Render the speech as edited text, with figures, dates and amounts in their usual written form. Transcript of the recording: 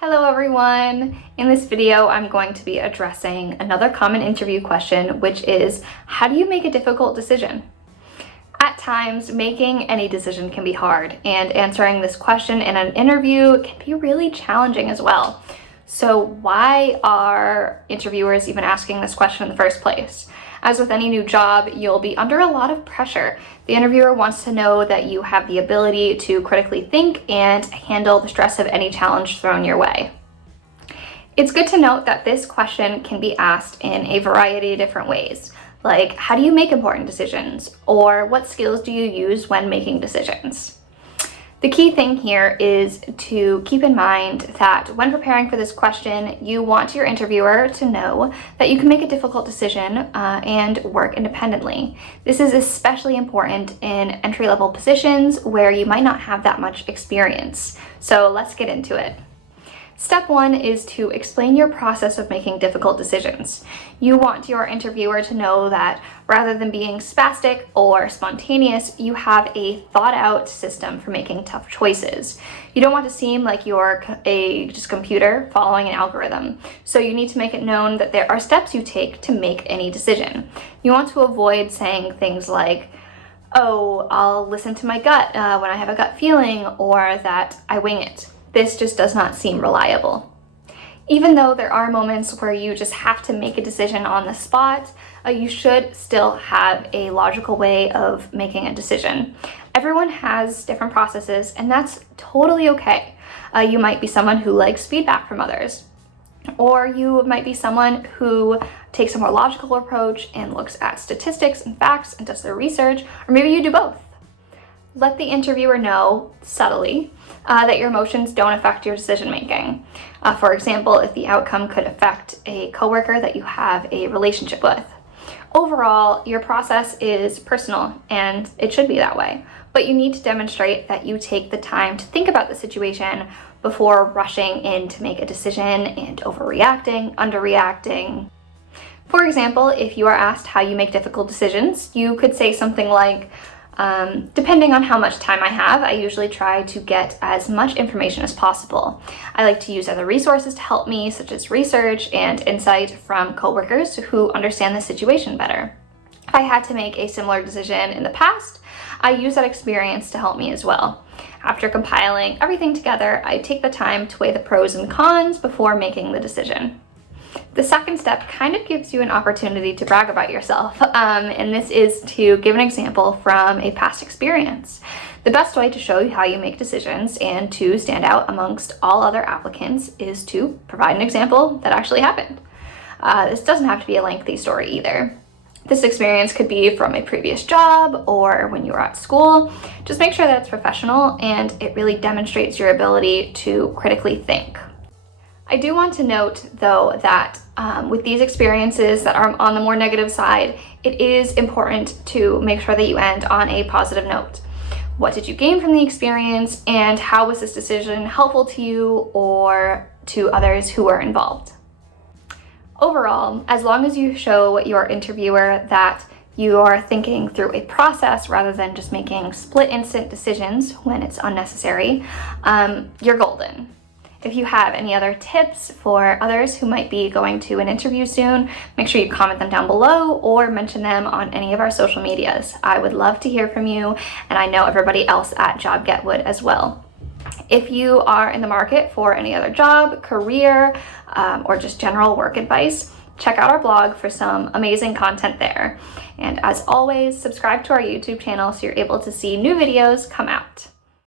Hello everyone! In this video, I'm going to be addressing another common interview question, which is, how do you make a difficult decision? At times, making any decision can be hard, and answering this question in an interview can be really challenging as well. So why are interviewers even asking this question in the first place? As with any new job, you'll be under a lot of pressure. The interviewer wants to know that you have the ability to critically think and handle the stress of any challenge thrown your way. It's good to note that this question can be asked in a variety of different ways, like how do you make important decisions, or what skills do you use when making decisions? The key thing here is to keep in mind that when preparing for this question, you want your interviewer to know that you can make a difficult decision and work independently. This is especially important in entry-level positions where you might not have that much experience. So let's get into it. Step one is to explain your process of making difficult decisions. You want your interviewer to know that rather than being spastic or spontaneous, you have a thought-out system for making tough choices. You don't want to seem like you're a just computer following an algorithm. So you need to make it known that there are steps you take to make any decision. You want to avoid saying things like, oh, I'll listen to my gut when I have a gut feeling, or that I wing it. This just does not seem reliable. Even though there are moments where you just have to make a decision on the spot, you should still have a logical way of making a decision. Everyone has different processes, and that's totally okay. You might be someone who likes feedback from others, or you might be someone who takes a more logical approach and looks at statistics and facts and does their research, or maybe you do both. Let the interviewer know subtly that your emotions don't affect your decision making. For example, if the outcome could affect a coworker that you have a relationship with. Overall, your process is personal, and it should be that way, but you need to demonstrate that you take the time to think about the situation before rushing in to make a decision and overreacting, underreacting. For example, if you are asked how you make difficult decisions, you could say something like, depending on how much time I have, I usually try to get as much information as possible. I like to use other resources to help me, such as research and insight from coworkers who understand the situation better. If I had to make a similar decision in the past, I use that experience to help me as well. After compiling everything together, I take the time to weigh the pros and cons before making the decision. The second step kind of gives you an opportunity to brag about yourself, and this is to give an example from a past experience. The best way to show you how you make decisions and to stand out amongst all other applicants is to provide an example that actually happened. This doesn't have to be a lengthy story either. This experience could be from a previous job or when you were at school. Just make sure that it's professional and it really demonstrates your ability to critically think. I do want to note, though, that with these experiences that are on the more negative side, it is important to make sure that you end on a positive note. What did you gain from the experience, and how was this decision helpful to you or to others who were involved? Overall, as long as you show your interviewer that you are thinking through a process rather than just making split-instant decisions when it's unnecessary, you're golden. If you have any other tips for others who might be going to an interview soon, make sure you comment them down below or mention them on any of our social medias. I would love to hear from you, and I know everybody else at JobGet would as well. If you are in the market for any other job, career, or just general work advice, check out our blog for some amazing content there. And as always, subscribe to our YouTube channel so you're able to see new videos come out.